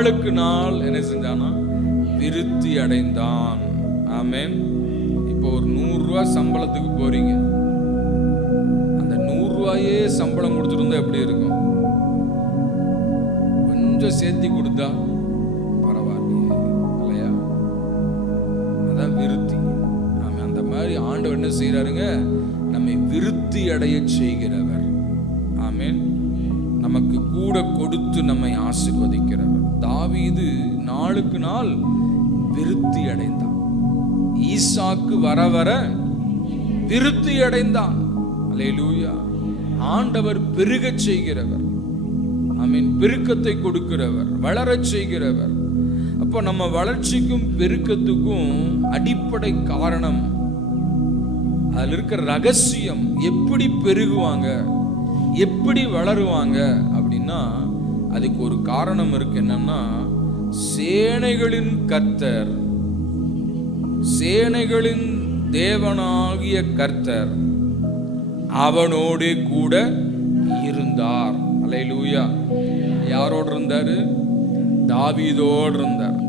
நாளுக்கு நாள் என்ன செஞ்சானா? விருத்தி அடைந்தான். ஆமென். இப்போ ஒரு 100 ரூபாய் சம்பளத்துக்கு போறீங்க. அந்த 100 ரூபாயே சம்பளம் கொடுத்துருந்தா எப்படி இருக்கும்? கொஞ்சம் சேர்த்தி கொடுத்தா பரவாயில்லையே இல்லையா? அதான் விருத்தி. ஆமென். அந்த மாதிரி ஆண்டவர் என்ன செய்யறாருங்க? நம்மை விருத்தி அடைய செய்கிறவர். ஆமென். நமக்கு கூட கொடுத்து நம்மை ஆசீர்வதிக்கிறவர். தாவீது நாளுக்கு நாள் விருத்தி அடைந்தான். ஈசாக்கு வர வர விருத்தி அடைந்தான். அல்லேலூயா. ஆண்டவர் பெருகச் செய்கிறவர். ஆமென். பெருக்கத்தை கொடுக்கிறவர், வளரச் செய்கிறவர். அப்போ நம்ம வளர்ச்சிக்கும் பெருக்கத்துக்கும் அடிப்படை காரணம், அதில் இருக்கிற ரகசியம், எப்படி பெருகுவாங்க, எப்படி வளருவாங்க அப்படின்னா அதுக்கு ஒரு காரணம் இருக்கு. என்னன்னா, சேனைகளின் கர்த்தர், சேனைகளின் தேவனாகிய கர்த்தர் அவனோடு கூட இருந்தார். அல்லேலூயா. யாரோடு இருந்தாரு? தாவீதோடு இருந்தார்.